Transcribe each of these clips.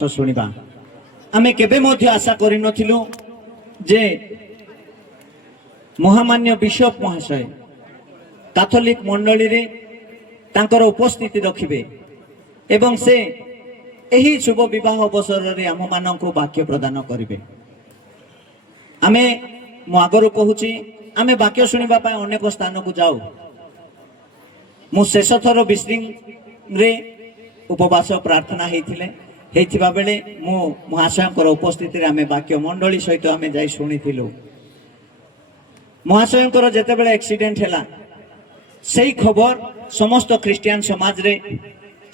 शुणा आमे केबे मध्य आशा करि नथिलु जे महामान्य बिशप महाशय कैथोलिक मंडली रे तांकर उपस्थिति रखिबे एवं से एही शुभ विवाह अवसर रे आम माननको वाक्य प्रदान करिवे। आमे मु आगरु कहूची आमे वाक्य शुनिबा पाए अनेक स्थान को जाऊ। मु शेष थर बिस्रिंग रे उपवास प्रार्थना हेथिले हेथिबा बेले मु महाशयकर उपस्थिति रे आमे वाक्य मंडली सहित आमे जाई शुनिथिलु। महाशयकर जेते बेले एक्सीडेंट हैला सेही खबर समस्त क्रिश्चियन समाज रे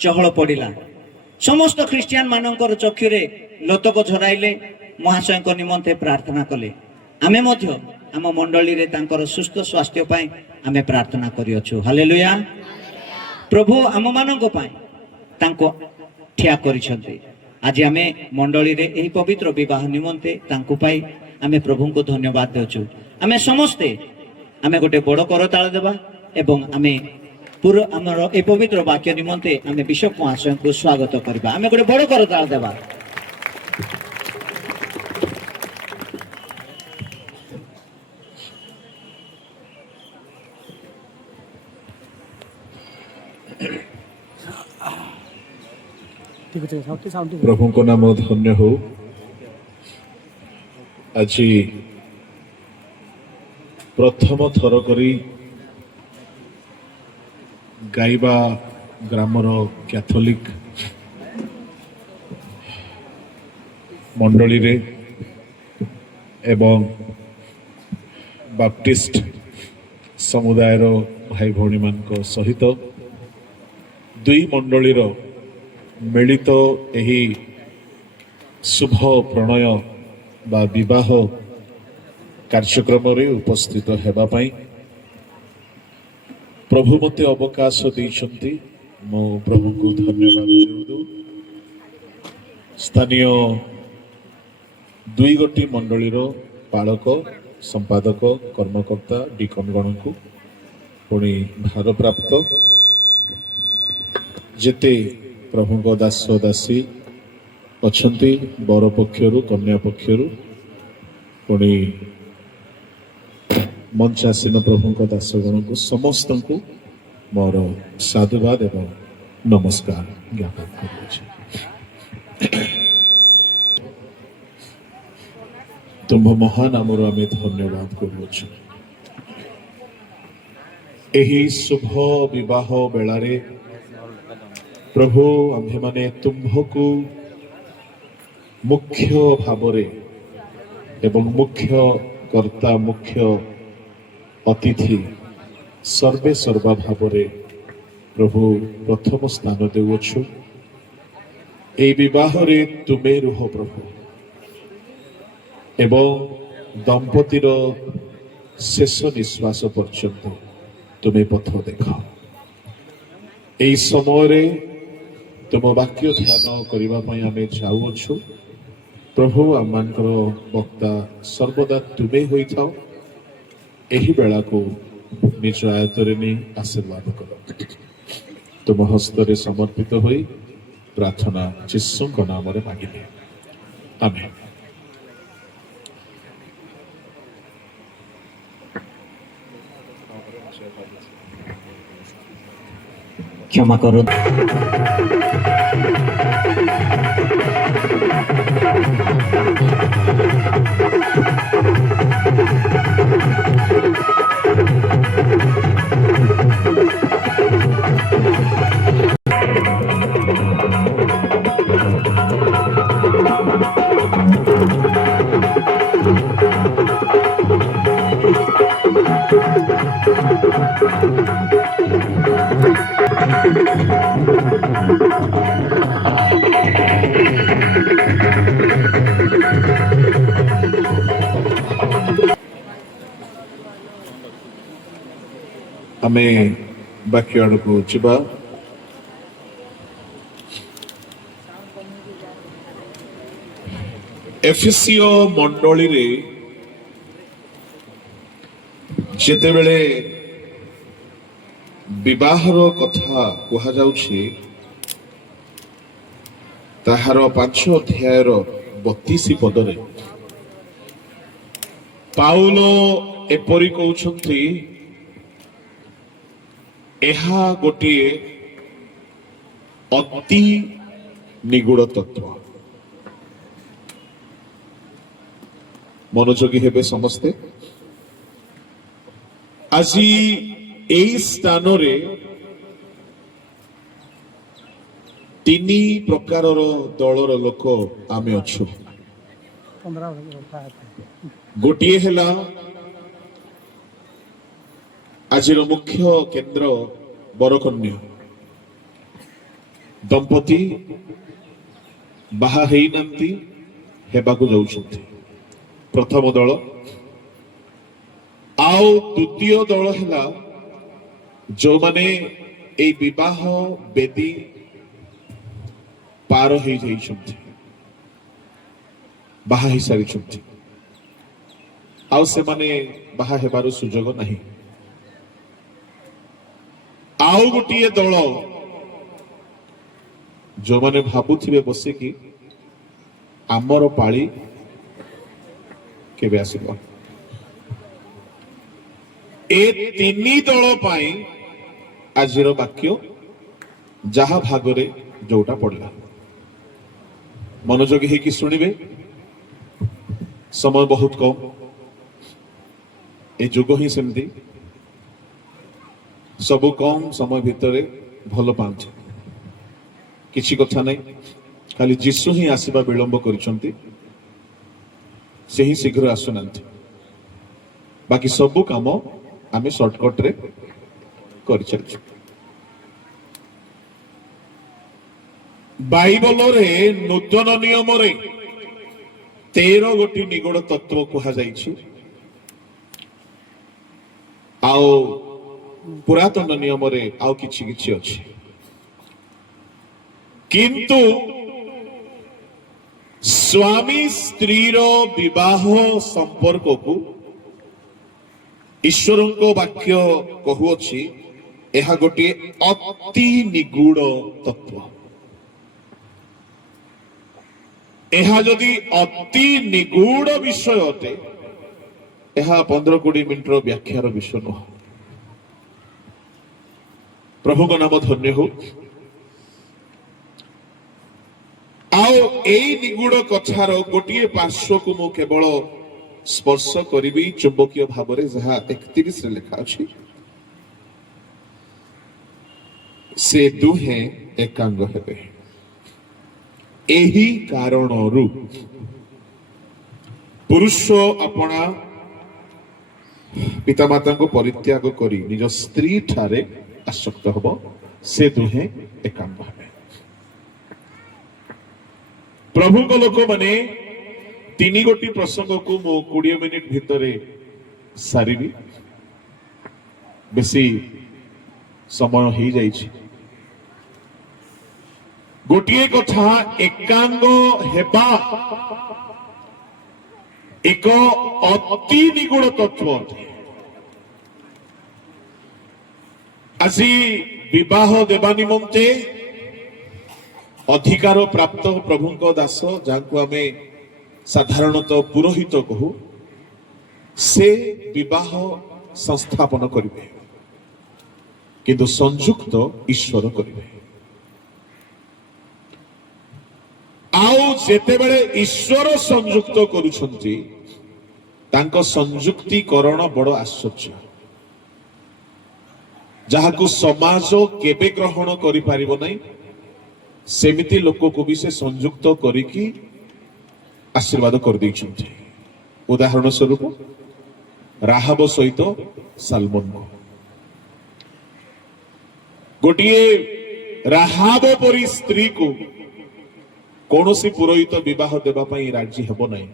चहल पड़िला। समस्त क्रिश्चियन मानकर चक्षुरे लोतक झराइले महाशयकर निमंते प्रार्थना कले। आमे मध्य आम मंडली रे तांकर सुस्थ स्वास्थ्य पाए आमे प्रार्थना करियछु। हालेलुया। प्रभु आम मानक पाए तांको ठिया करिसंते। आज आमे मंडली रे एही पवित्र विवाह निमंते तांको पाई आमे प्रभु को धन्यवाद देछु। आमे समस्ते आमे गोटे बड़ करताल देबा एवं आमे पूरा आमर ए पवित्र वाक्य निमंते आमे बिशप महाशय को स्वागत करबा। आमे गोटे बड़ करताल देबा। प्रभु को नाम धन्य हो। आज प्रथम थर करी गाइबा ग्रामर कैथोलिक मंडली रे एवं बाप्टिस्ट समुदाय भाई भौणी मान सहित दुई मंडली मिलित एही शुभ प्रणय बा विवाह कार्यक्रम रे उपस्थित हेबा पाई प्रभु मते अवकाश देइछंती। मो प्रभु को धन्यवाद देउ। स्थानीय दुई गोटी मंडलीर पालक संपादक कर्मकर्ता डिकनगण को पुणी भार प्राप्त जेते प्रभु दास दासी अच्छी बर पक्षर कन्या पक्षर पुणी मंचासीन प्रभु दासगण को समस्त को मोर साधुवाद एवं नमस्कार ज्ञापन कर। तुम महान आमर आम धन्यवाद करुछु। एही शुभ विवाह बेलारे प्रभु आम्भे माने तुम्भको मुख्य भावरे एवं मुख्य कर्ता मुख्य अतिथि सर्वे सर्वा भावरे प्रभु प्रथम स्थान देउछु। ए विवाह रे तुमे रुह प्रभु एवं दंपतिर शेष निश्वास पर्यंत तुमे पथ देख। एई समय रे तुम वाक्य ध्यान करबा पई आमे जाउछु। प्रभु आमनकर वक्ता सर्वदा तुमे होई थाओ। एही बेला को निज आयतरे नहीं आशीर्वाद कर। तुम हस्तरे समर्पित होई प्रार्थना यीशु को नाम रे मांगिले। आमेन। क्षमा करो। आमे बाकी आड़ को जीवा। एफिसियो मंडली रे जेते बेले विवाहर कथा कह जाउछि ତାହାର 5 ଅଧ୍ୟାୟର 32 ପଦରେ ପାଉଲ ଏପରି କହୁଛନ୍ତି, ଏହା ଗୋଟିଏ ଅତି ନିଗୁଡ ତତ୍ତ୍ୱ। ମନୋଯୋଗୀ ହେବେ ସମସ୍ତେ। ଆଜି ଏହି ସ୍ଥାନରେ 3 ପ୍ରକାରର ଦଳର ଲୋକ ଆମେ ଅଛୁ। ଗୋଟିଏ ହେଲା ଆଜିର ମୁଖ୍ୟ କେନ୍ଦ୍ର ବରକନ୍ୟା ଦମ୍ପତି ବାହା ହେଇନାହାନ୍ତି, ହେବାକୁ ଯାଉଛନ୍ତି, ପ୍ରଥମ ଦଳ। ଆଉ ଦ୍ୱିତୀୟ ଦଳ ହେଲା ଯୋଉମାନେ এই ବିବାହ ବେଦୀ ପାର ହେଇଯାଇଛନ୍ତି, ବାହା ହେଇସାରିଛନ୍ତି, ଆଉ ସେମାନେ ବାହା ହେବାର ସୁଯୋଗ ନାହିଁ। ଆଉ ଗୋଟିଏ ଦଳ ଯୋଉମାନେ ଭାବୁଥିବେ ବସିକି ଆମର ପାଳି କେବେ ଆସିବ। ଏ 3 ଦଳ ପାଇଁ ଆଜିର ବାକ୍ୟ ଯାହା ଭାଗରେ ଯୋଉଟା ପଡିଲା। ମନୋଯୋଗୀ ହେଇକି ଶୁଣିବେ, ସମୟ ବହୁତ କମ। ଏ ଯୁଗ ହିଁ ସେମିତି, ସବୁ କମ ସମୟ ଭିତରେ ଭଲ ପାଆନ୍ତି। କିଛି କଥା ନାହିଁ, ଖାଲି ଯୀଶୁ ହିଁ ଆସିବା ବିଳମ୍ବ କରିଛନ୍ତି, ସେ ହିଁ ଶୀଘ୍ର ଆସୁନାହାନ୍ତି। ବାକି ସବୁ କାମ ଆମେ ସର୍ଟକଟରେ କରିଚାଲିଛୁ। ବାଇବଲରେ ନୂତନ ନିୟମରେ 13 ଗୋଟି ନିଗୁଡ ତତ୍ତ୍ୱ କୁହାଯାଇଛି, ଆଉ ପୁରାତନ ନିୟମରେ ଆଉ କିଛି କିଛି ଅଛି। କିନ୍ତୁ ସ୍ୱାମୀ ସ୍ତ୍ରୀର ବିବାହ ସମ୍ପର୍କକୁ ଈଶ୍ୱରଙ୍କ ବାକ୍ୟ କହୁଅଛି, ଏହା ଗୋଟିଏ ଅତି ନିଗୁଡ ତତ୍ତ୍ୱ। ଏହା ଯଦି ଅତି ନିଗୁଡ ବିଷୟ ଅଟେ, ଏହା 15-20 ମିନିଟର ବ୍ୟାଖ୍ୟାର ବିଷୟ ନୁହ। ପ୍ରଭୁଙ୍କ ନାମ ଧନ୍ୟ ହଉ। ଆଉ ଏଇ ନିଗୁଡ କଥାର ଗୋଟିଏ ପାର୍ଶ୍ୱକୁ ମୁଁ କେବଳ ସ୍ପର୍ଶ କରିବି ଚୁମ୍ବକୀୟ ଭାବରେ, ଯାହା 31ରେ ଲେଖା ଅଛି, ସେ ଦୁହେଁ ଏକାଙ୍ଗ ହେବେ। ଏହି କାରଣରୁ ପୁରୁଷ ଆପଣା ପିତାମାତାଙ୍କୁ ପରିତ୍ୟାଗ କରି ନିଜ ସ୍ତ୍ରୀ ଠାରେ ଆସକ୍ତ ହବ, ସେ ଦୁହେଁ ଏକାଙ୍ଗ ହେବେ। ପ୍ରଭୁଙ୍କ ଲୋକମାନେ 3 ଗୋଟି ପ୍ରସଙ୍ଗକୁ ମୁଁ 20 ମିନିଟ ଭିତରେ ସାରିବି, ବେଶୀ ସମୟ ହେଇଯାଇଛି। ଗୋଟିଏ କଥା, ଏକାଙ୍ଗ ହେବା ଏକ ଅତି ନିଗୁଡ ତତ୍ତ୍ୱ ଅଟେ। ଆଜି ବିବାହ ଦେବା ନିମନ୍ତେ ଅଧିକାର ପ୍ରାପ୍ତ ପ୍ରଭୁଙ୍କ ଦାସ, ଯାହାକୁ ଆମେ ସାଧାରଣତଃ ପୁରୋହିତ କହୁ, ସେ ବିବାହ ସଂସ୍ଥାପନ କରିବେ, କିନ୍ତୁ ସଂଯୁକ୍ତ ଈଶ୍ୱର କରିବେ। ଆଉ ଯେତେବେଳେ ଈଶ୍ୱର ସଂଯୁକ୍ତ କରୁଛନ୍ତି, ତାଙ୍କ ସଂଯୁକ୍ତିକରଣ ବଡ ଆଶ୍ଚର୍ଯ୍ୟ, ଯାହାକୁ ସମାଜ କେବେ ଗ୍ରହଣ କରିପାରିବ ନାହିଁ। ସେମିତି ଲୋକକୁ ବି ସେ ସଂଯୁକ୍ତ କରିକି ଆଶୀର୍ବାଦ କରିଦେଇଛନ୍ତି। ଉଦାହରଣ ସ୍ୱରୂପ ରାହାବ ସହିତ ସାଲମନକୁ, ଗୋଟିଏ ରାହାବ ପରି ସ୍ତ୍ରୀକୁ କୌଣସି ପୁରୋହିତ ବିବାହ ଦେବା ପାଇଁ ରାଜି ହେବ ନାହିଁ,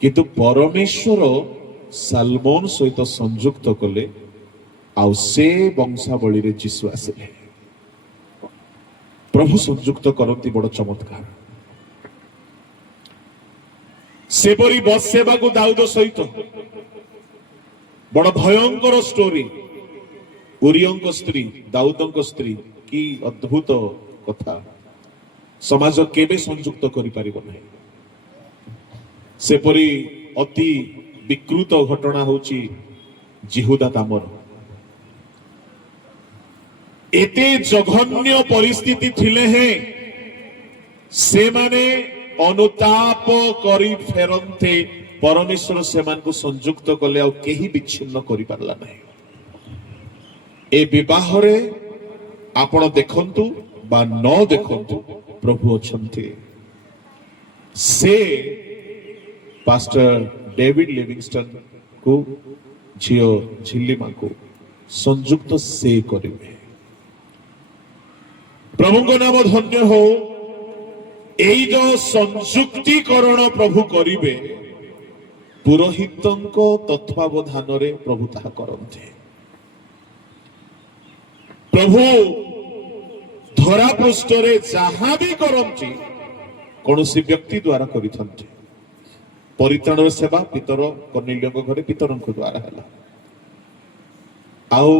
କିନ୍ତୁ ପରମେଶ୍ୱର ସାଲମନ ସହିତ ସଂଯୁକ୍ତ କଲେ, ଆଉ ସେ ବଂଶାବଳୀରେ ଯୀଶୁ ଆସିଲେ। ପ୍ରଭୁ ସଂଯୁକ୍ତ କରନ୍ତି, ବଡ ଚମତ୍କାର। ସେପରି ବତ୍ସେବାକୁ ଦାଉଦ ସହିତ ବଡ ଭୟଙ୍କର ଷ୍ଟୋରି। ଉରିୟଙ୍କ ସ୍ତ୍ରୀ ଦାଉଦଙ୍କ ସ୍ତ୍ରୀ, କି ଅଦ୍ଭୁତ କଥା। समाज केबे संयुक्त करि परिबो नाही सेपरी अति विकृत घटना होची जिहुदा तामर एते जघन्य परिस्थिति थिले हे से माने अनुताप करी फेरन्ते परमेश्वर सेमान को संयुक्त कले और केही विच्छिन्न करि पारला नाही ए विवाह रे आपण देखंतु बा न देखंतु प्रभु अछंती से पास्टर डेविड लिविंगस्टन को झियो झिल्लीमा को संयुक्त से करिवे प्रभु को नाम धन्य हो एई जो संयुक्तिकरण प्रभु करिवे पुरोहितंक तत्वावधान रे प्रभु ताहा करन्ते प्रभु धरा पृष्ठ रे जहाँ भी करन्ती कौनसी व्यक्ति द्वारा करिथन्ते परित्राण सेवा पितर कर्नेलियों घरे पितरंक द्वारा हैला आउ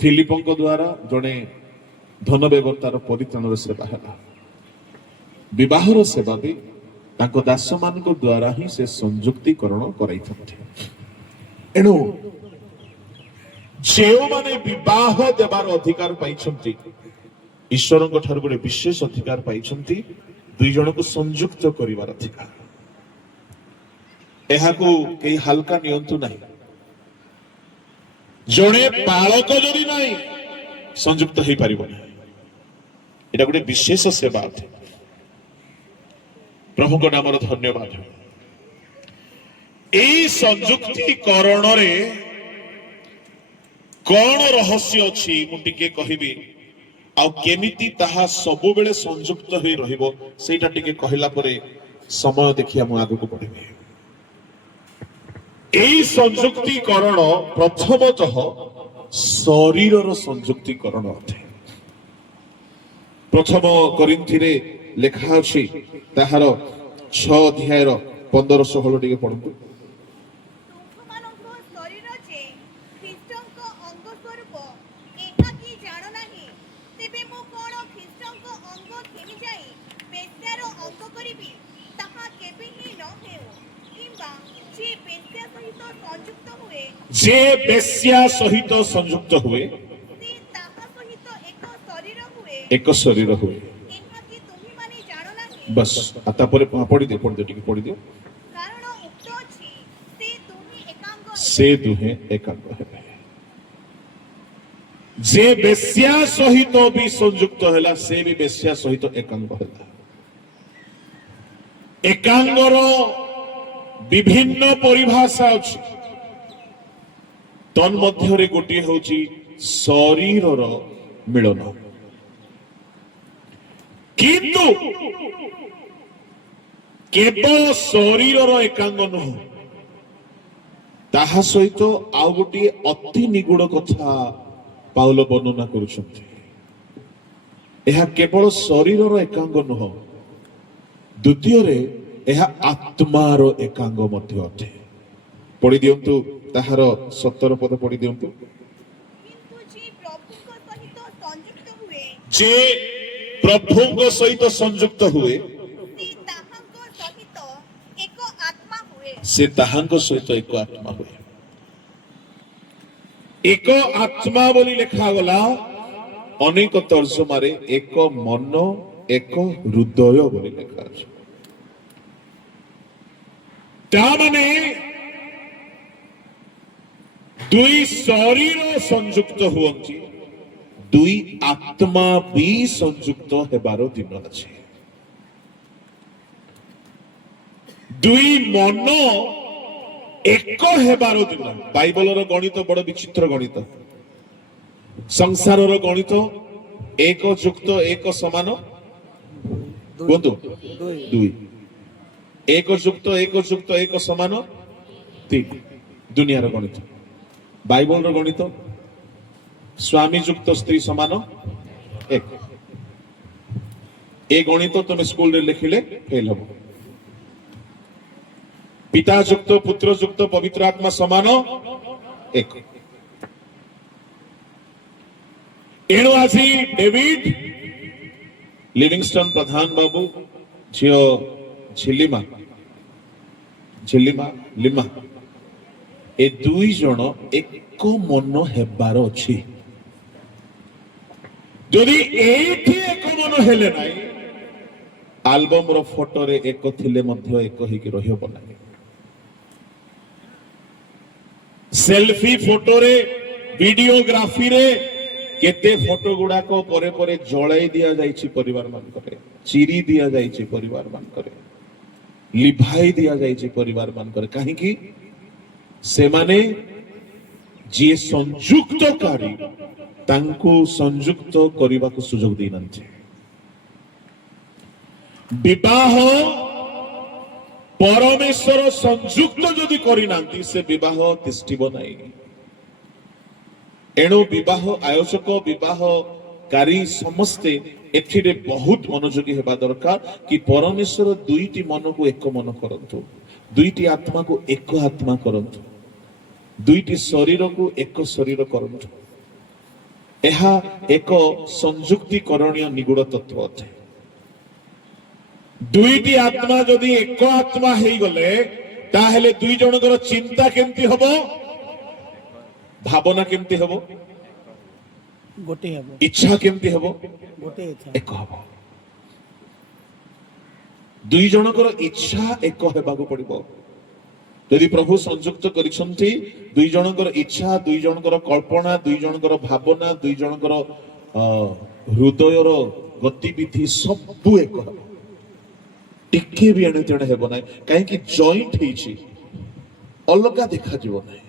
फिलिपंक द्वारा जने धन व्यवतार परित्राण सेवा हैला विवाहर सेवा भी तांको दास मान द्वारा ही से संयुक्तिकरण कराइथन्ते एणु जेओ माने विवाह देवार अधिकार पाइछन्ति ईश्वरଙ୍କ ठाରୁ गोटे विशेष अधिकार पाइछन्ति दुई जन को संयुक्त करिवार अधिकार एहाकू केही हल्का नियंतु नाही जणे बालक जदि नाही संयुक्त हेई परिबो नाही एटा गोटे विशेष सेवा अथे प्रभु को नामर धन्यवाद एई संयुक्तिकरण रे कौन रहस्य अच्छी मुझे कहबी आउ केमिति ताहा सबु बेले संयुक्त होई रहिबो सेटा टिके कहला परे समय देखिया मु आगु को पढिबे एई संयुक्तिकरण प्रथमतः शरीरर संयुक्तिकरण अथे प्रथम कोरिन्थी रे लेखा अछि ताहार 6 अध्याय रो 15-16 टिके पढंतु जे बेश्या सहित संयुक्त हुए एक शरीर हुए बस आता परे पढ़ी दे टिके पढ़ी दियो से दुहे एकांग हेबे जे बेश्या सहित भी संयुक्त हैला से भी बेश्या सहित एकांग हैला एकांगर विभिन्न परिभाषा अछि तन मध्य गोटे हूँ शरीर मिलन किंतु केवल शरीर एकांग नुह ताहा सहित आउ गोटे अति निगूढ़ कथा पाउल वर्णना करुछन्ति एहा केवल शरीर एकांग नुह द्वितीय रे एहा आत्मार एकांग मध्य अटे पढ़ी दियंतु ताहार 17 पद पढ़ी दियंतु जे प्रभुଙ୍କ सहित संयुक्त हुए से ताहांक सहित एक आत्मा हुए एक आत्मा बोली लिखा गला अनेक तर्जमा रे एक मन एक हृदय बोली लिखा अछि ता माने दुई शरीर संयुक्त हुअंती दुई आत्मा भी संयुक्त हेबार दिन अछि दुई मन एक हेबार दिन बाइबल रो गणित बड़ विचित्र गणित संसार रो गणित एक युक्त एक समान कोंतु दुई एक युक्त एक समान तीन दुनिया रो गणित बाइबल रो गणित स्वामी युक्त स्त्री समान एक ए गणित तुम स्कूल रे लिखिले फेल हो पिता युक्त पुत्र युक्त पवित्र आत्मा समान एक एणु आसी डेविड लिविंगस्टन प्रधान बाबू झियो झिलिमा झिलिमा लिमा ए दुई जन एक मन हेबार अछि जदि एठी एक मन हेले नाही आल्बम रो फोटो रे एक थिले मध्य एक हिकी रहियो नाही सेल्फी फोटो रे वीडियोग्राफी रे केते फोटो गुडा को परे परे जळाई दिया जाईछि परिवार मान करे चिरी दिया जाईछि परिवार मान करे लिभाई दिया जाईछि परिवार मान करे काहे कि से माने जे संयुक्तकारी तांको संयुक्त करबा को सुयोग देनथि विवाह परमेश्वर संयुक्त जदि करिनांती से विवाह तिष्ठिब नाही एणु विवाह आयोजक विवाहकारी समस्ते एथिरे बहुत मनोयोगी हेबा दरकार कि परमेश्वर दुईटी मन को एक मन करंतु दुईटी आत्मा को एक आत्मा करंतु दुईटी शरीर को एक शरीर करंतु एहा एक संयुक्तिकरणीय निगूढ़ तत्व अटे दुईटी आत्मा जदि एक आत्मा हेई गले ताहेले दुई जनकर चिंता केमती हबो भावना केमती हबो गोटे हबो इच्छा केमती हबो गोटे इच्छा एक हबो दुई जनकर इच्छा एक हेबाको पड़िबो यदि प्रभु संयुक्त करिसंती दुई जनकर इच्छा दुई जनकर कल्पना दुई जनकर भावना दुई जनकर हृदयर गतिविधि सब एक हबो टिके भी एणे तेणे हेबो नै काहे कि जॉइंट हेछि अलगा देखा जिवो नै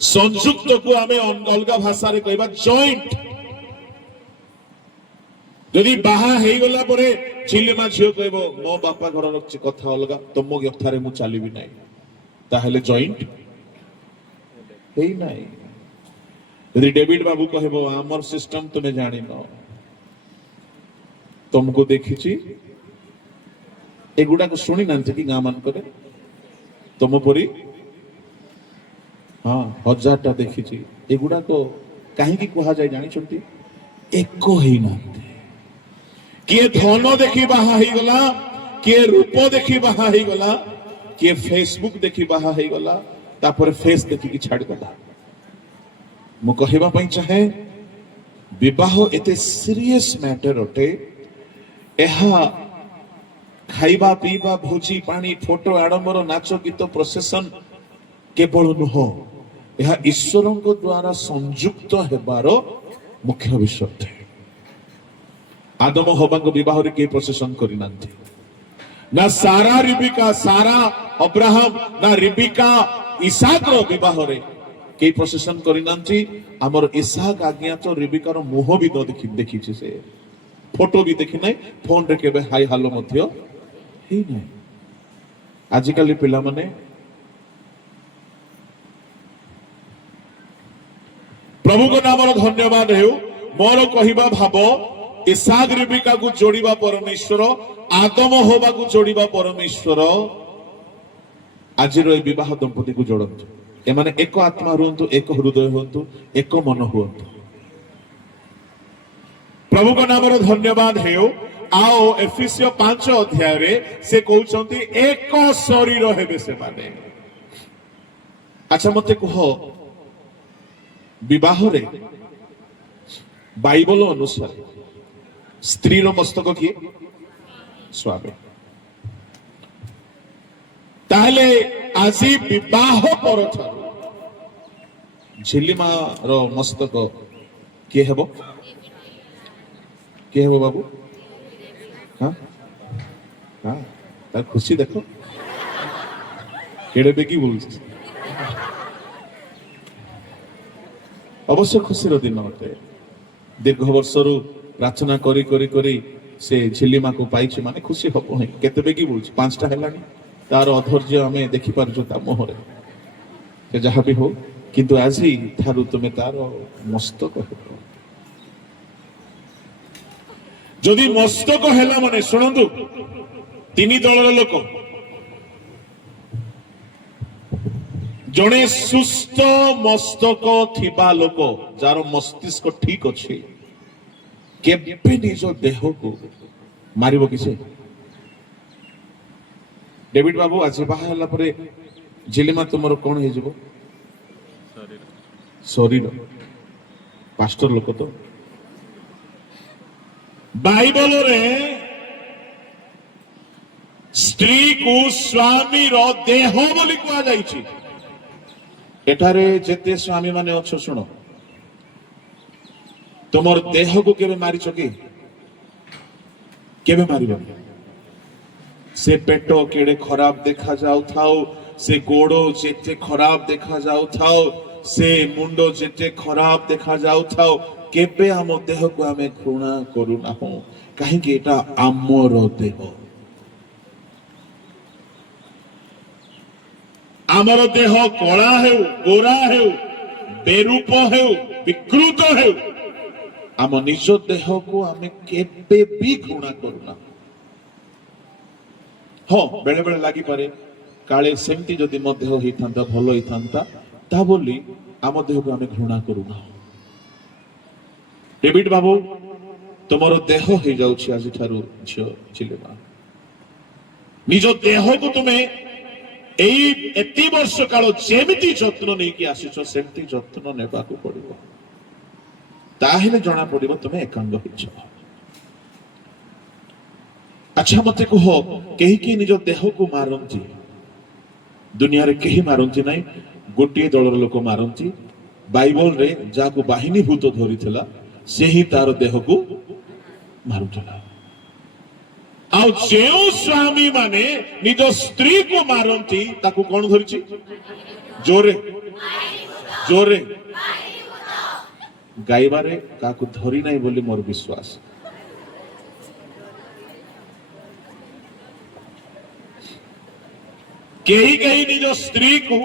संयुक्त को आमे अलगा भाषा रे कहबा जॉइंट यदि बाहा हेई गला परे झिलिमा झियो कहबो मो बापा घर रछि कथा अलगा तमो कथारे मु चालिबि नै ताहेले जॉइंट हेई नै यदि डेविड बाबू कहबो हमर सिस्टम तुमे जानि न तुमको देखिछि एगुडा को सुनि नांति कि गां मान करे तुम परी हाँ 1000टा देखिछि एगुडा को काहे कि कहा जाय जानि छंती एको हेई नांति किए धन देखि बाहा हेई गला किए रूप देखि बाहा हेई गला किए फेसबुक देखि बाहा हेई गला तापर फेस देखि कि छाड़ गला मु कहबा पई चाहे विवाह एते सीरियस मैटर अटे एहा खाइबा पीबा भोजी पानी फोटो आडंबर नाच गीत प्रोसेसन केवल नुह यह ईश्वर द्वारा संयुक्त हेबार मुख्य विषय थे आदम हवा विवाह के प्रोसेसन करिनांती ना सारा रिबिका सारा अब्राहम ना रिबिका इसाक रो विवाह रे के प्रोसेसन करिनांती हमर इसाक आज्ञा तो रिबिका रो मुह भी देखि से फोटो भी देखि नै फोन रे केबे हाई हालो मध्य हे नै आजिकाली पिला माने प्रभु को नाम धन्यवाद हेउ मोर कहिबा भाव इसाक रिबिका को जोड़ीबा परमेश्वर आदम होबा को जोड़ीबा परमेश्वर आज रो विवाह दंपति को जोड़ंतु ए माने एक आत्मा रहंतु एक हृदय होंतु एक मन होंतु प्रभु को नाम धन्यवाद हेउ आओ एफिसियो 5 अध्याय रे से कहउचंती एक शरीर हेबे से माने अच्छा मते कहो विवाह रे बाइबल अनुसार स्त्री रो मस्तक किए स्वामी ताहले आजी विवाह पर झिलिमा रो मस्तक किए हेबो के हेबो बाबू हाँ हाँ तार खुशी देखो केड़े बेगी बोल अवश्य खुशी रो दिन अटे दीर्घ वर्षरु प्रार्थना करी करी करी से झिलिमा को पाइछि माने खुशी हबो नै केते बेगी बोल 5टा हेलानी तार अधैर्य आमे देखि पारजु ता मोहरे से जहा भी हो किंतु आजी थारु तुमे तार मस्तक हेबो जदि मस्तक हेला माने सुनंतु तीन दलर लोक जड़े सुस्थ मस्तक थिबा लोक जार मस्तिष्क ठीक अच्छे କେବେ ନିଜ ଦେହକୁ ମାରିବ କି ସେ? ଡେଭିଡ ବାବୁ ଆଜି ବାହା ହେଲା ପରେ ଝିଲିମା ତୁମର କଣ ହେଇଯିବ? ଶରୀର। ପାଷ୍ଟର ଲୋକ ତ ବାଇବଲରେ ସ୍ତ୍ରୀକୁ ସ୍ୱାମୀର ଦେହ ବୋଲି କୁହାଯାଇଛି। ଏଠାରେ ଯେତେ ସ୍ୱାମୀ ମାନେ ଅଛ ଶୁଣ, ତୁମର ଦେହକୁ କେବେ ମାରିଛ କି? କେବେ ମାରିବନି। ସେ ପେଟ କେଡେ ଖରାପ ଦେଖା ଯାଉଥାଉ, ସେ ଗୋଡ ଯେତେ ଖରାପ ଦେଖା ଯାଉଥାଉ, ସେ ମୁଣ୍ଡ ଯେତେ ଖରାପ ଦେଖା ଯାଉଥାଉ, କେବେ ଆମ ଦେହକୁ ଆମେ ଘୃଣା କରୁନାହୁଁ, କାହିଁକି? ଏଟା ଆମର ଦେହ। ଆମର ଦେହ କଳା ହେଉ, ଗୋରା ହେଉ, ବେରୂପ ହେଉ, ବିକୃତ ହେଉ, ଆମ ନିଜ ଦେହକୁ ଆମେ କେବେ ବି ଘୃଣା କରୁନା। ହଁ, ବେଳେ ବେଳେ ଲାଗିପାରେ କାଳେ ସେମିତି ଯଦି ମୋ ଦେହ ହେଇଥାନ୍ତା ଭଲ ହେଇଥାନ୍ତା, ତା ବୋଲି ଆମ ଦେହକୁ ଆମେ ଘୃଣା କରୁନା। ଡେଭିଡ ବାବୁ, ତୁମର ଦେହ ହେଇଯାଉଛି ଆଜିଠାରୁ ଝିଅ ଝିଲିମା। ନିଜ ଦେହକୁ ତୁମେ ଏଇ ଏତେ ବର୍ଷ କାଳ ଯେମିତି ଯତ୍ନ ନେଇକି ଆସିଛ ସେମିତି ଯତ୍ନ ନେବାକୁ ପଡିବ। ତାହେଲେ ଜଣା ପଡିବ ତୁମେ ଏକାଙ୍ଗ ହେଇଛ। ଆଚ୍ଛା ମତେ କୁହ, କେହି କେହି ନିଜ ଦେହକୁ ମାରନ୍ତି? ଦୁନିଆରେ କେହି ମାରନ୍ତି ନାହିଁ, ଗୋଟିଏ ଦଳର ଲୋକ ମାରନ୍ତି। ବାଇବଲରେ ଯାହାକୁ ବାହିନୀ ଭୂତ ଧରିଥିଲା ସେ ହିଁ ତାର ଦେହକୁ ମାରୁଥିଲା। ଆଉ ଯେଉଁ ସ୍ୱାମୀ ମାନେ ନିଜ ସ୍ତ୍ରୀକୁ ମାରନ୍ତି ତାକୁ କଣ ଧରିଛି? ଜୋରେ ଜୋରେ ଗାଇବାରେ କାହାକୁ ଧରି ନାହିଁ ବୋଲି ମୋର ବିଶ୍ୱାସ। କେହି କେହି ନିଜ ସ୍ତ୍ରୀକୁ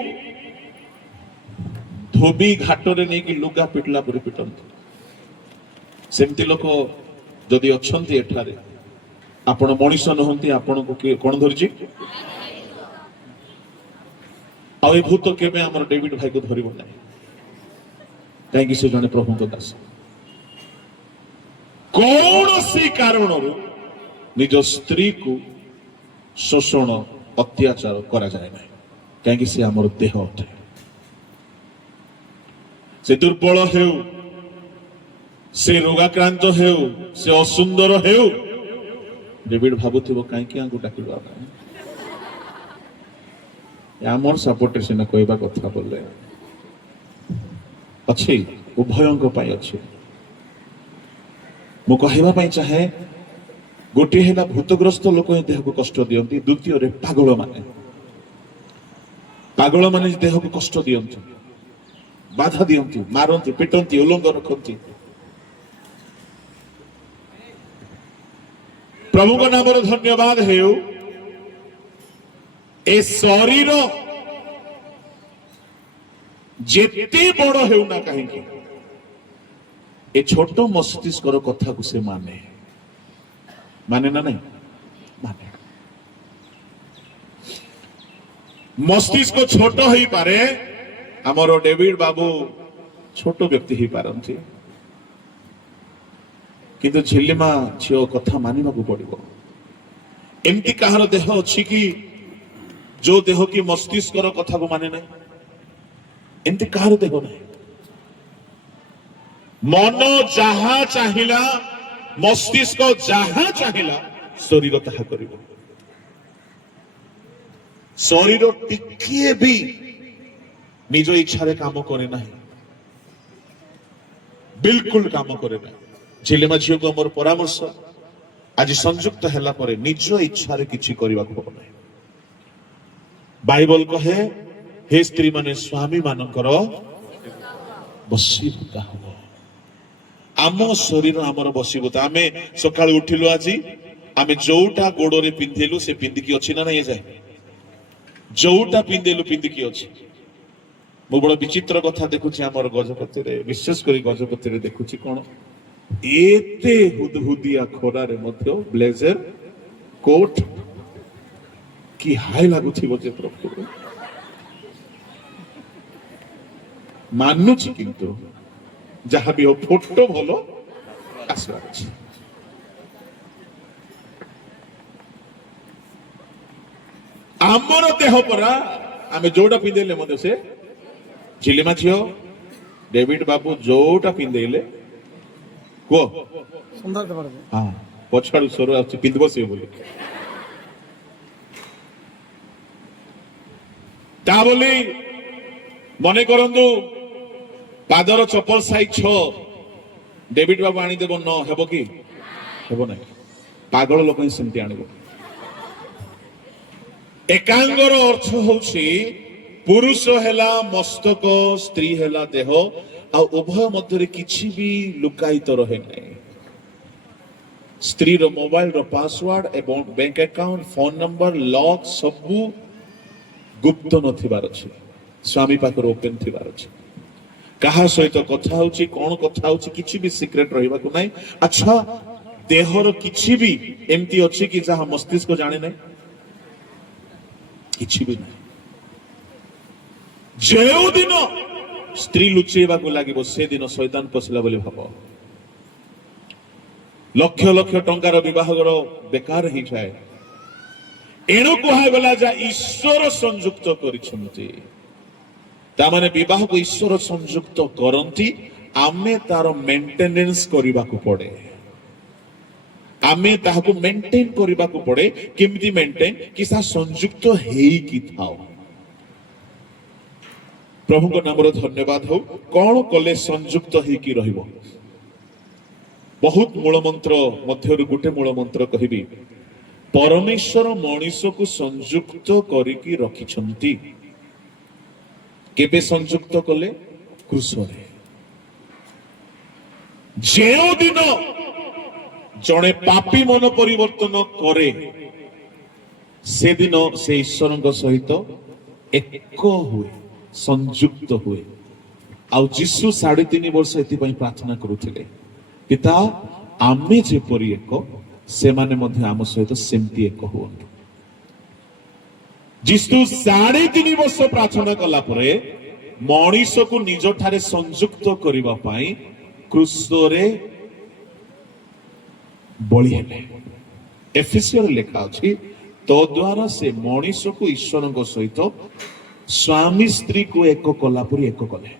ଧୋବି ଘାଟରେ ନେଇକି ଲୁଗା ପିଟିଲା ପରି ପିଟନ୍ତି। ସେମିତି ଲୋକ ଯଦି ଅଛନ୍ତି ଏଠାରେ, ଆପଣ ମଣିଷ ନୁହନ୍ତି, ଆପଣଙ୍କୁ କିଏ କଣ ଧରିଛି? ଆଉ ଏ ଭୂତ କେବେ ଆମର ଡେଭିଡ ଭାଇକୁ ଧରିବ ନାହିଁ, କାହିଁକି? ସେ ଜଣେ ପ୍ରଭୁଙ୍କ ଦାସ। କୌଣସି କାରଣରୁ ନିଜ ସ୍ତ୍ରୀକୁ ଶୋଷଣ ଅତ୍ୟାଚାର କରାଯାଏ ନାହିଁ, କାହିଁକି? ସେ ଆମର ଦେହ ଅଟେ। ସେ ଦୁର୍ବଳ ହେଉ, ସେ ରୋଗାକ୍ରାନ୍ତ ହେଉ, ସେ ଅସୁନ୍ଦର ହେଉ, ଡେଭିଡ ଭାବୁଥିବ କାହିଁକି ଆଙ୍କୁ ଡାକିବା ପାଇଁ। ଆମର ସପୋର୍ଟରେ ସିନା କହିବା କଥା ବୋଲେ ଅଛି, ଉଭୟଙ୍କ ପାଇଁ ଅଛି। ମୁଁ କହିବା ପାଇଁ ଚାହେଁ, ଗୋଟିଏ ହେଲା ଭୂତଗ୍ରସ୍ତ ଲୋକ ହିଁ ଦେହକୁ କଷ୍ଟ ଦିଅନ୍ତି, ଦ୍ୱିତୀୟରେ ପାଗଳମାନେ ଦେହକୁ କଷ୍ଟ ଦିଅନ୍ତି, ବାଧା ଦିଅନ୍ତି, ମାରନ୍ତି, ପିଟନ୍ତି, ଉଲଙ୍ଗ ରଖନ୍ତି। ପ୍ରଭୁଙ୍କ ନାମରେ ଧନ୍ୟବାଦ ହେଉ। ଏ ଶରୀର ଯେତେ ବଡ ହେଉନା କାହିଁକି, ଏ ଛୋଟ ମସ୍ତିଷ୍କର କଥାକୁ ସେ ମାନେ ନା ନାହିଁ? ମାନେ। ମସ୍ତିଷ୍କ ଛୋଟ ହେଇପାରେ, ଆମର ଡେଭିଡ ବାବୁ ଛୋଟ ବ୍ୟକ୍ତି ହେଇପାରନ୍ତି, କିନ୍ତୁ ଝିଲିମା ଝିଅ କଥା ମାନିବାକୁ ପଡିବ। ଏମିତି କାହାର ଦେହ ଅଛି କି ଯୋଉ ଦେହ କି ମସ୍ତିଷ୍କର କଥାକୁ ମାନେ ନାହିଁ? ଏମିତି କାହାର ଦେହ ନାହିଁ। ମନ ଯାହା ଚାହିଁଲା, ମସ୍ତିଷ୍କ ଯାହା ଚାହିଁଲା, ଶରୀର ତାହା କରିବ। ଶରୀର ଟିକିଏ ବି ନିଜ ଇଚ୍ଛାରେ କାମ କରେ ନାହିଁ, ବିଲକୁଲ କାମ କରେ ନାହିଁ। ଝିଲିମା ଝିଅକୁ ଆମର ପରାମର୍ଶ, ଆଜି ସଂଯୁକ୍ତ ହେଲା ପରେ ନିଜ ଇଚ୍ଛାରେ କିଛି କରିବାକୁ ହବ ନାହିଁ। ବାଇବଲ କହେ, ହେ ସ୍ତ୍ରୀ ମାନେ ସ୍ୱାମୀ ମାନଙ୍କର ବଶୀଭୂତା ହବ। ଆମ ଶରୀର ଆମର ବଶୀଭୂତ। ଆମେ ସକାଳୁ ଉଠିଲୁ, ଆଜି ଆମେ ଯୋଉଟା ଗୋଡରେ ପିନ୍ଧିଲୁ ସେ ପିନ୍ଧିକି ଅଛି ନା ନାଇଁ? ଯାଏ ଯୋଉଟା ପିନ୍ଧିଲୁ ପିନ୍ଧିକି ଅଛି। ମୁଁ ବଡ ବିଚିତ୍ର କଥା ଦେଖୁଛି ଆମର ଗଜପତିରେ, ବିଶେଷ କରି ଗଜପତିରେ ଦେଖୁଛି କଣ, ଏତେ ହୁଦହୁଦିଆ ଖରାରେ ମଧ୍ୟ ବ୍ଲେଜର କୋଟ, କି ହାଇ ଲାଗୁଥିବ ଯେ ପ୍ରଭୁ। ମାନୁଛି, କିନ୍ତୁ ଯାହା ବି ହଉ ଫଟୋ ଭଲ ଆସିବାର ଅଛି। ଆମର ଦେହ ପରା ଆମେ ଯୋଉଟା ପିନ୍ଧେଇଲେ ମଧ୍ୟ ସେ ଝିଲିମା ଝିଅ ଡେଭିଡ ବାବୁ ଯୋଉଟା ପିନ୍ଧେଇଲେ କୁହ ସୁନ୍ଦର ପାରবে ହଁ ପଛଆଡୁ ସ୍ୱର ଆସୁଛି ପିନ୍ଧିବ ସିଏ ବୋଲି ତା ବୋଲି ମନେ କରନ୍ତୁ ପାଦର ଚପଲ ସାଇଜ 6 ଡେଭିଡ ବାବୁ ଆଣିଦେବ 9 ହେବ କି ହେବ ନାହିଁ ପାଗଳ ଲୋକ ହିଁ ସେମିତି ଆଣିବ ଏକାଙ୍ଗର ଅର୍ଥ ହଉଛି ପୁରୁଷ ହେଲା ମସ୍ତକ ସ୍ତ୍ରୀ ହେଲା ଦେହ ଆଉ ଉଭୟ ମଧ୍ୟରେ କିଛି ବି ଲୁକାୟିତ ରହେ ନାହିଁ ସ୍ତ୍ରୀର ମୋବାଇଲର ପାସୱାର୍ଡ ଏବଂ bank account phone number lock ସବୁ ଗୁପ୍ତ ନଥିବାର ଅଛି ସ୍ୱାମୀ ପାଖରେ ଓପେନ ଥିବାର ଅଛି କାହା ସହିତ କଥା ହଉଛି କଣ କଥା ହଉଛି କିଛି ବି ସିକ୍ରେଟ ରହିବାକୁ ନାହିଁ ଆଚ୍ଛା ଦେହର କିଛି ବି ଏମିତି ଅଛି କି ଯାହା ମସ୍ତିଷ୍କ ଜାଣେ ନାହିଁ କିଛି ବି ନାହିଁ ଯେଉଁଦିନ ସ୍ତ୍ରୀ ଲୁଚେଇବାକୁ ଲାଗିବ ସେଦିନ ଶୈତାନ ପଶିଲା ବୋଲି ଭାବ ଲକ୍ଷ ଲକ୍ଷ ଟଙ୍କାର ବିବାହର ବେକାର ହେଇଯାଏ ଏଣୁ କୁହାଗଲା ଯେ ଈଶ୍ୱର ସଂଯୁକ୍ତ କରିଛନ୍ତି ତାମାନେ ବିବାହକୁ ଈଶ୍ୱର ସଂଯୁକ୍ତ କରନ୍ତି ଆମେ ତାର ମେଣ୍ଟେନେନ୍ସ କରିବାକୁ ପଡେ ଆମେ ତାହାକୁ ମେଣ୍ଟେନ କରିବାକୁ ପଡେ କେମିତି ମେଣ୍ଟେନ କି ତାହା ସଂଯୁକ୍ତ ହେଇକି ଥାଉ ପ୍ରଭୁଙ୍କ ନାମରେ ଧନ୍ୟବାଦ ହଉ କଣ କଲେ ସଂଯୁକ୍ତ ହେଇକି ରହିବ ବହୁତ ମୂଳ ମନ୍ତ୍ର ମଧ୍ୟରୁ ଗୋଟେ ମୂଳ ମନ୍ତ୍ର କହିବି ପରମେଶ୍ୱର ମଣିଷକୁ ସଂଯୁକ୍ତ କରିକି ରଖିଛନ୍ତି କେବେ ସଂଯୁକ୍ତ କଲେ କୃଷରେ ଯେଉଁଦିନ ଜଣେ ପାପୀ ମନ ପରିବର୍ତ୍ତନ କରେ ସେଦିନ ସେ ଈଶ୍ୱରଙ୍କ ସହିତ ଏକ ହୁଏ ସଂଯୁକ୍ତ ହୁଏ ଆଉ ଯୀଶୁ 3.5 ବର୍ଷ ଏଥିପାଇଁ ପ୍ରାର୍ଥନା କରୁଥିଲେ ପିତା ଆମେ ଯେପରି ଏକ ସେମାନେ ମଧ୍ୟ ଆମ ସହିତ ସେମିତି ଏକ ହୁଅନ୍ତୁ ଯୀଶୁ 3.5 ବର୍ଷ ପ୍ରାର୍ଥନା କଲା ପରେ ମଣିଷକୁ ନିଜ ଠାରେ ସଂଯୁକ୍ତ କରିବା ପାଇଁ କ୍ରୁଶରେ ବଳି ହେଲେ ଏଫେସିୟର ଲେଖା ଅଛି ତ ଦ୍ୱାରା ସେ ମଣିଷକୁ ଈଶ୍ୱରଙ୍କ ସହିତ ସ୍ୱାମୀ ସ୍ତ୍ରୀକୁ ଏକ କଲା ପରି ଏକ କଲେ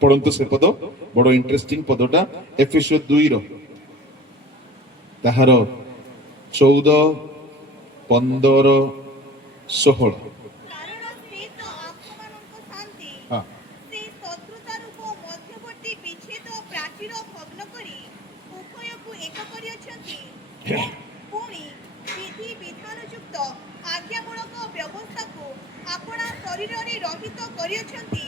ପଢନ୍ତୁ ସେ ପଦ ବଡ ଇଣ୍ଟରେଷ୍ଟିଂ ପଦଟା ଏଫେସିୟ 2 ର ତାହାର 14 15 16 କାରଣ ସେ ତ ଆତ୍ମମାନଙ୍କ ଶାନ୍ତି ହଁ ସେ ଶତ୍ରୁତା ରୂପ ମଧ୍ୟବର୍ତ୍ତୀ ବିଚ୍ଛେଦ ପ୍ରାଚୀର ଭଗ୍ନ କରି ଉଭୟକୁ ଏକ କରିଅଛନ୍ତି ପୁଣି ବିଧି ବିଧାନଯୁକ୍ତ ଆଜ୍ଞାମୂଳକ ବ୍ୟବସ୍ଥାକୁ ଆପଣା ଶରୀରରେ ରହିତ କରିଅଛନ୍ତି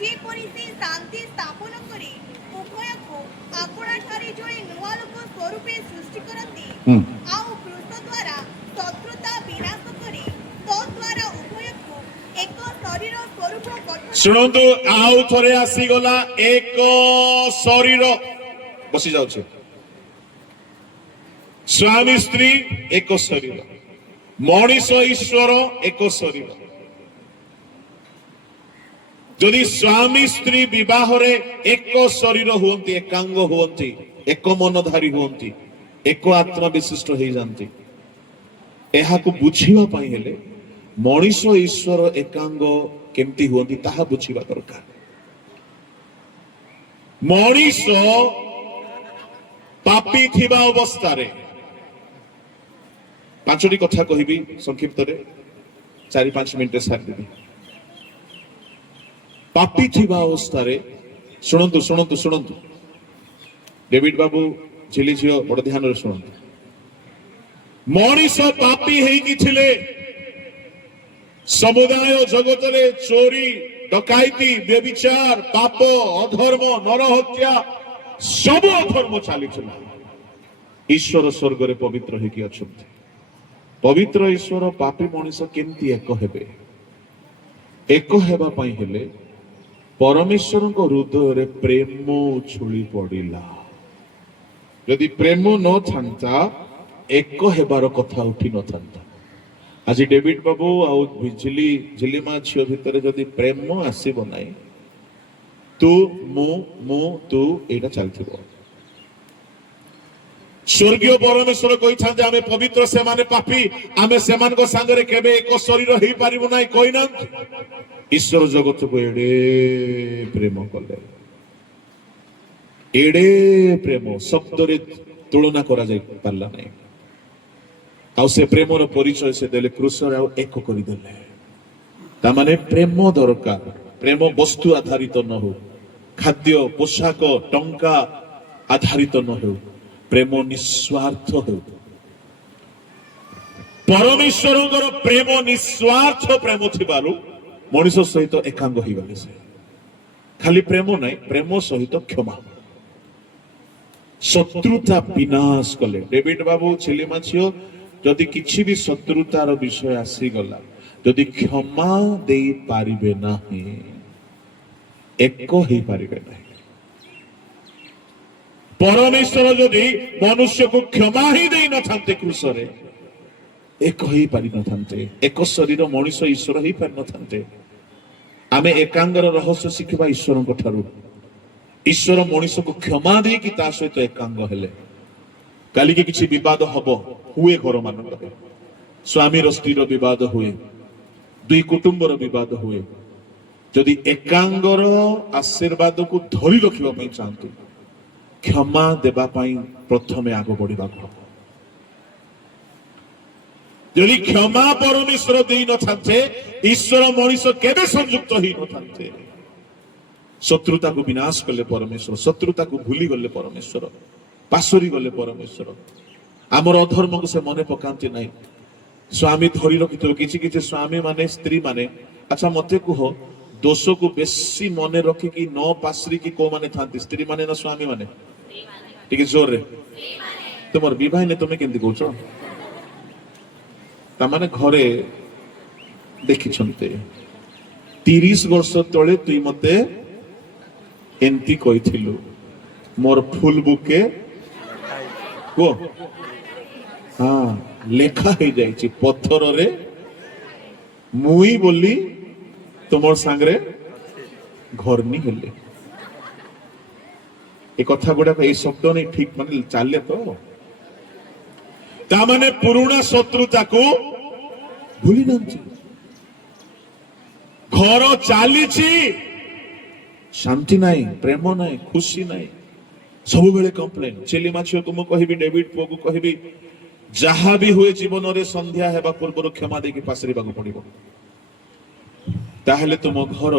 ଯେପରି ସେ ଶାନ୍ତି ସ୍ଥାପନ କରି ଉଭୟକୁ ଆପଣାଠାରେ ଜଣେ ନୂଆ ଲୋକ ସ୍ୱରୂପେ ସୃଷ୍ଟି କରନ୍ତି ଆଉ କୃଷ ଦ୍ୱାରା ଶତ୍ରୁତା ବିନାଶ କରି ତଦ୍ୱାରା ଉଭୟକୁ ଏକ ଶରୀର ସ୍ୱରୂପ ଗଠନ ଶୁଣନ୍ତୁ ଆଉ ଥରେ ଆସିଗଲା ଏକ ଶରୀର ବସି ଯାଉଛି ସ୍ୱାମୀ ସ୍ତ୍ରୀ ଏକ ଶରୀର ମଣିଷ ଈଶ୍ୱର ଏକ ଶରୀର ଯଦି ସ୍ୱାମୀ ସ୍ତ୍ରୀ ବିବାହରେ ଏକ ଶରୀର ହୁଅନ୍ତି ଏକାଙ୍ଗ ହୁଅନ୍ତି ଏକ ମନଧାରୀ ହୁଅନ୍ତି ଏକ ଆତ୍ମା ବିଶିଷ୍ଟ ହେଇଯାନ୍ତି ଏହାକୁ ବୁଝିବା ପାଇଁ ହେଲେ ମଣିଷ ଈଶ୍ୱର ଏକାଙ୍ଗ କେମିତି ହୁଅନ୍ତି ତାହା ବୁଝିବା ଦରକାର ମଣିଷ ପାପୀ ଥିବା ଅବସ୍ଥାରେ 5ଟି କଥା କହିବି ସଂକ୍ଷିପ୍ତରେ 4-5 ମିନିଟରେ ସାରିଦେବି ପାପୀ ଥିବା ଅବସ୍ଥାରେ ଶୁଣନ୍ତୁ ଶୁଣନ୍ତୁ ଶୁଣନ୍ତୁ ଡେଭିଡ ବାବୁ ଝିଲି ଝିଅ ବଡ ଧ୍ୟାନରେ ଶୁଣନ୍ତୁ ମଣିଷ ପାପୀ ହେଇକି ଥିଲେ ସମୁଦାୟ ଜଗତରେ ଚୋରି ଡକାଇତି ବ୍ୟଭିଚାର ପାପ ଅଧର୍ମ ନରହତ୍ୟା ସବୁ ଅଧର୍ମ ଚାଲିଥିଲା ଈଶ୍ୱର ସ୍ୱର୍ଗରେ ପବିତ୍ର ହେଇକି ଅଛନ୍ତି ପବିତ୍ର ଈଶ୍ୱର ପାପୀ ମଣିଷ କେମିତି ଏକ ହେବେ ଏକ ହେବା ପାଇଁ ହେଲେ ପରମେଶ୍ୱରଙ୍କ ହୃଦୟରେ ପ୍ରେମ ଉଛୁଳି ପଡିଲା ଯଦି ପ୍ରେମ ନଥାନ୍ତା ଏକ ହେବାର କଥା ଉଠି ନଥାନ୍ତା ଆଜି ଡେଭିଡ ବାବୁ ଆଉ ଝିଲିମା ଝିଅ ଭିତରେ ଯଦି ପ୍ରେମ ଆସିବ ନାହିଁ ତୁ ମୁଁ ତୁ ଏଇଟା ଚାଲିଥିବ स्वर्गीय परमेश्वर कही आमे पवित्र से माने पापी आमे सेमान को सांगरे केबे एक शरीर ही पारिबो नाही कहिना ईश्वर जगत को एडे प्रेम कले एडे प्रेम शब्द रे तुलना करा जाय पारला नाही आ से प्रेमर परिचय से देले क्रूसर आ एक करि देले ता माने प्रेम दरकार प्रेम वस्तु आधारित न हो खाद्य पोशाक टंका आधारित न हो प्रेम निस्वार्थ हो परमेश्वर प्रेम निस्वार्थ प्रेम थिबारु मनुष सहित एकांग हो गले से खाली प्रेम नहीं प्रेम सहित क्षमा शत्रुता विनाश कले डेविड बाबू छिलिमा छियो जदि किछि भी शत्रुतार विषय आसी गला जदि क्षमा दे पारिबे नाही एक ही पारिबे नाही परमेश्वर जदि मनुष्य को क्षमा ही दे न थांते क्रूसरे एक ही पारि न थांते एक शरीर मनुष्य ईश्वर ही पारि न थांते आमे एकांगर रहस्य शिखिबा ईश्वर को ठारू ईश्वर मनुष्य को क्षमा दे कि ता सहित एकांग हेले काली के किछि विवाद हबो हुए घर मानक स्वामी स्त्री विवाद हुए दुई कुटुंबर विवाद हुए जदि एकांगर आशीर्वाद को धरी रखिबा पई चाहतु क्षमा देबा पई प्रथमे आगो बढ़िबा को जदि क्षमा परमेश्वर देई न थांते ईश्वर मनुष्य केबे संयुक्त ही न थांते शत्रुता को विनाश कले परमेश्वर शत्रुता को भूली गले परमेश्वर पासरी गले परमेश्वर आमर अधर्म को से मने पकांती नहीं स्वामी धरी रखिथो किछि किछि स्वामी माने स्त्री माने अच्छा मते कुह दोष को बेसी मने रखी कि न पासरी की को माने थांती स्त्री माने ना स्वामी माने ठीक जोर रे तुमर विवाह ने तुमे केंदी कहछो ता माने घरे देखि छनते 30 वर्ष तळे तुई मते एंती कहिथिलु मोर फुल बुके को हाँ लेखा हो जाइए पत्थर रे मुई बोली तुम सांगरे घर नहीं हेले ए कथा गुड़ा ये शब्द नहीं ठीक माने चले तो ता माने पुराना शत्रुता को भूली ना घर चली शांति नहीं प्रेम नहीं खुशी नहीं सब बेले कंप्लेन चिलिमा छियो तुम कहबी डेविड पुओ को कहबी जहा भी हुए जीवन रे संध्या हेबा पूर्व क्षमा देकी पासरिबा को पड़िबो ताहले तुम घर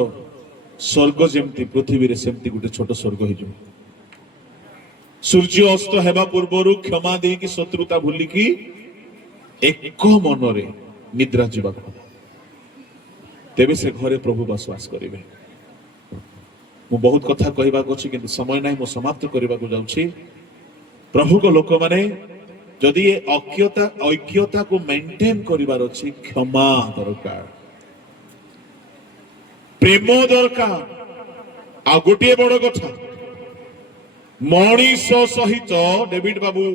स्वर्ग जेमती पृथ्वी रे सेमती गुटे छोट स्वर्ग हो जिवो सूर्य अस्त हेबा पूर्व क्षमा देकी शत्रुता भूली की एक मन रे निद्रा जीवा तेबे से घरे प्रभु बसवास करिवे मु बहुत कथा कहबा को अछि किंतु समय नाही मु समाप्त करबा को जाउछि प्रभु को लोक माने जदि ये ऐक्यता को मेंटेन करिवार अछि क्षमा दरकार प्रेम दरकार आ गोटे बड़ कथा मनीष सहित डेविड बाबू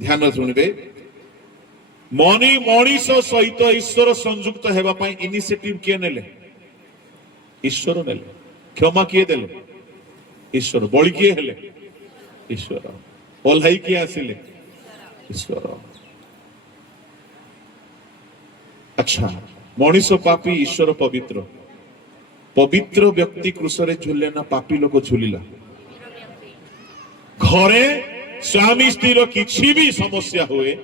ध्यान सुनिबे मनीष सहित ईश्वर संयुक्त हेबा पई इनिशिएटिव के नेले ईश्वर नेले क्षमा किए देले ईश्वर बळी किए हेले ईश्वर ओल्हाई किए आसिले ईश्वर अच्छा मनीष पापी ईश्वर पवित्र पवित्र व्यक्ति क्रूसरे झुले ना पापी लोक झुलिला घरे स्वामी स्त्री किछि भी समस्या हुए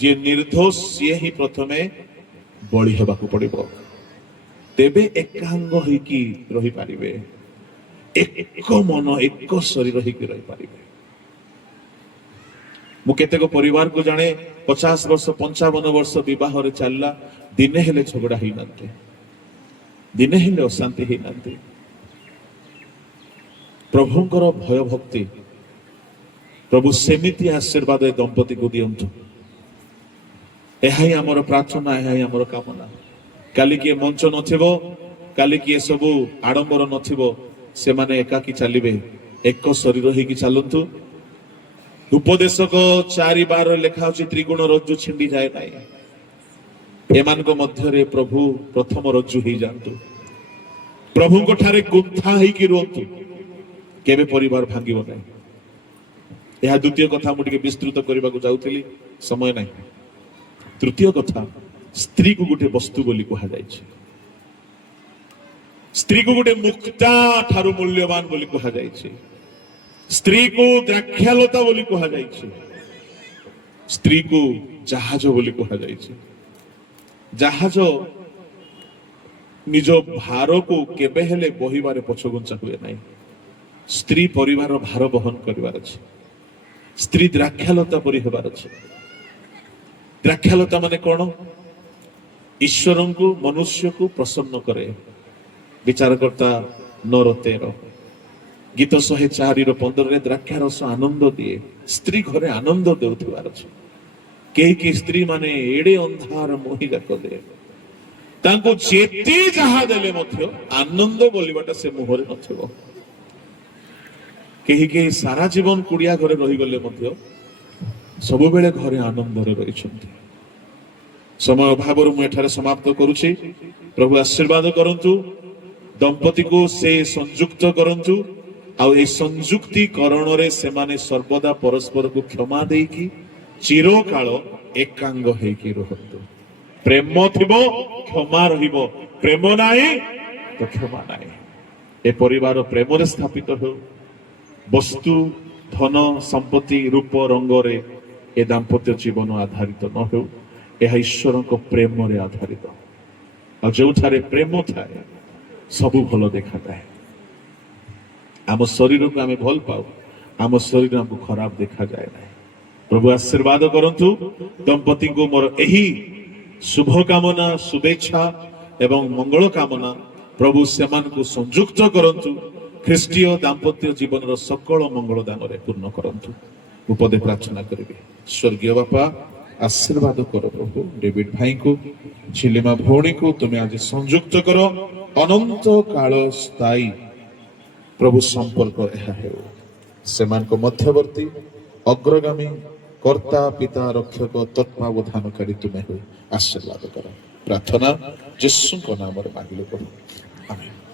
जे निर्दोष सी ही प्रथमे बळी हेबाकू पड़िबो तेबे एकांग होइकी रही पारिबे एक मन एक शरीर होइकी रही पारिबे मु केतेक परिवार को जाने 50 वर्ष 55 वर्ष विवाह रे चलला दिने हेले झगड़ा ही नते दिने हेले अशांति ही नते प्रभुंकर भय भक्ति प्रभु सेमिति आशीर्वाद दंपति को दियंतु एहाई हमर प्रार्थना एहाई हमर कामना काली किए मंच नथिबो काली किए सबु आडंबर नथिबो से माने एकाकी चलिबे एक शरीर होइकी चलंतु उपदेशक 4 बार लेखा अछि त्रिगुण रज्जु छिंडी जाए नाही एमान को मध्य रे प्रभु प्रथम रज्जु ही जानतु प्रभु को ठारे गुंथा ही की रोंतु केबे परिवार भांगिबो नाही ଏହା ଦ୍ୱିତୀୟ କଥା ମୁଁ ଟିକେ ବିସ୍ତୃତ କରିବାକୁ ଯାଉଥିଲି, ସମୟ ନାହିଁ। ତୃତୀୟ କଥା, ସ୍ତ୍ରୀକୁ ଗୋଟେ ବସ୍ତୁ ବୋଲି କୁହାଯାଇଛି। ସ୍ତ୍ରୀକୁ ଗୋଟେ ମୁକ୍ତା ଠାରୁ ମୂଲ୍ୟବାନ ବୋଲି କୁହାଯାଇଛି। ସ୍ତ୍ରୀକୁ ଦ୍ରାକ୍ଷାଲତା ବୋଲି କୁହାଯାଇଛି। ସ୍ତ୍ରୀକୁ ଜାହାଜ ବୋଲି କୁହାଯାଇଛି। ଜାହାଜ ନିଜ ଭାରକୁ କେବେ ହେଲେ ବହିବାରେ ପଛଘୁଞ୍ଚା ହୁଏ ନାହିଁ। ସ୍ତ୍ରୀ ପରିବାର ଭାର ବହନ କରିବାର ଅଛି। ସ୍ତ୍ରୀ ଦ୍ରାକ୍ଷାଲତା ପରି ହେବାର ଅଛି। ଦ୍ରାକ୍ଷାଲତା ମାନେ କଣ? ଈଶ୍ୱରଙ୍କୁ ମନୁଷ୍ୟକୁ ପ୍ରସନ୍ନ କରେ। ବିଚାରକର୍ତ୍ତା 9:13, ଗୀତ 104:15 ଦ୍ରାକ୍ଷା ରସ ଆନନ୍ଦ ଦିଏ। ସ୍ତ୍ରୀ ଘରେ ଆନନ୍ଦ ଦେଉଥିବାର ଅଛି। କେହି ସ୍ତ୍ରୀ ମାନେ ଏଡେ ଅନ୍ଧାର ମୋହି ଯାକ ଦେ, ତାଙ୍କୁ ଯେତେ ଯାହା ଦେଲେ ମଧ୍ୟ ଆନନ୍ଦ ବୋଲିବାଟା ସେ ମୁହଁରେ ନଥିବ। କେହି ସାରା ଜୀବନ କୁଡିଆ ଘରେ ରହିଗଲେ ମଧ୍ୟ ସବୁବେଳେ ଘରେ ଆନନ୍ଦରେ ରହିଛନ୍ତି। ସମୟ ଅଭାବରୁ ମୁଁ ଏଠାରେ ସମାପ୍ତ କରୁଛି। ପ୍ରଭୁ ଆଶୀର୍ବାଦ କରନ୍ତୁ, ଦମ୍ପତିକୁ ସେ ସଂଯୁକ୍ତ କରନ୍ତୁ, ଆଉ এই ସଂଯୁକ୍ତିକରଣରେ ସେମାନେ ସର୍ବଦା ପରସ୍ପରକୁ କ୍ଷମା ଦେଇକି ଚିରକାଳ ଏକାଙ୍ଗ ହେଇକି ରୁହନ୍ତୁ। ପ୍ରେମ ଥିବ, କ୍ଷମା ରହିବ। ପ୍ରେମ ନାହିଁ ତ କ୍ଷମା ନାହିଁ। ଏ ପରିବାର ପ୍ରେମରେ ସ୍ଥାପିତ ହେଉ। ବସ୍ତୁ, ଧନ, ସମ୍ପତ୍ତି, ରୂପ, ରଙ୍ଗରେ ଏ ଦାମ୍ପତ୍ୟ ଜୀବନ ଆଧାରିତ ନ ହେଉ। ଏହା ଈଶ୍ୱରଙ୍କ ପ୍ରେମରେ ଆଧାରିତ। ଆଉ ଯେଉଁଠାରେ ପ୍ରେମ ଥାଏ ସବୁ ଭଲ ଦେଖାଯାଏ। ଆମ ଶରୀରକୁ ଆମେ ଭଲ ପାଉ, ଆମ ଶରୀର ଆମକୁ ଖରାପ ଦେଖାଯାଏ ନାହିଁ। ପ୍ରଭୁ ଆଶୀର୍ବାଦ କରନ୍ତୁ ଦମ୍ପତିଙ୍କୁ। ମୋର ଏହି ଶୁଭକାମନା, ଶୁଭେଚ୍ଛା ଏବଂ ମଙ୍ଗଳ କାମନା। ପ୍ରଭୁ ସେମାନଙ୍କୁ ସଂଯୁକ୍ତ କରନ୍ତୁ। ଖ୍ରୀଷ୍ଟୀୟ ଦାମ୍ପତ୍ୟ ଜୀବନର ସକଳ ମଙ୍ଗଳ ଦାନରେ ପୂର୍ଣ୍ଣ କରନ୍ତୁ। ମୁଁ ପଦେ ପ୍ରାର୍ଥନା କରିବି। ସ୍ୱର୍ଗୀୟ ବାପା, ଆଶୀର୍ବାଦ କର ପ୍ରଭୁ ଡେଭିଡ ଭାଇଙ୍କୁ, ଝିଲିମା ଭଉଣୀକୁ ତୁମେ ଆଜି ସଂଯୁକ୍ତ କର। ଅନନ୍ତ କାଳ ସ୍ଥାୟୀ ପ୍ରଭୁ ସମ୍ପର୍କ ଏହା ହେଉ। ସେମାନଙ୍କ ମଧ୍ୟବର୍ତ୍ତୀ ଅଗ୍ରଗାମୀ କର୍ତ୍ତା, ପିତା, ରକ୍ଷକ, ତତ୍ତ୍ୱାବଧାନକାରୀ ତୁମେ ହୋଇ ଆଶୀର୍ବାଦ କର। ପ୍ରାର୍ଥନା ଯୀଶୁଙ୍କ ନାମରେ ମାଗିଲେ ପ୍ରଭୁ, ଆମେନ୍।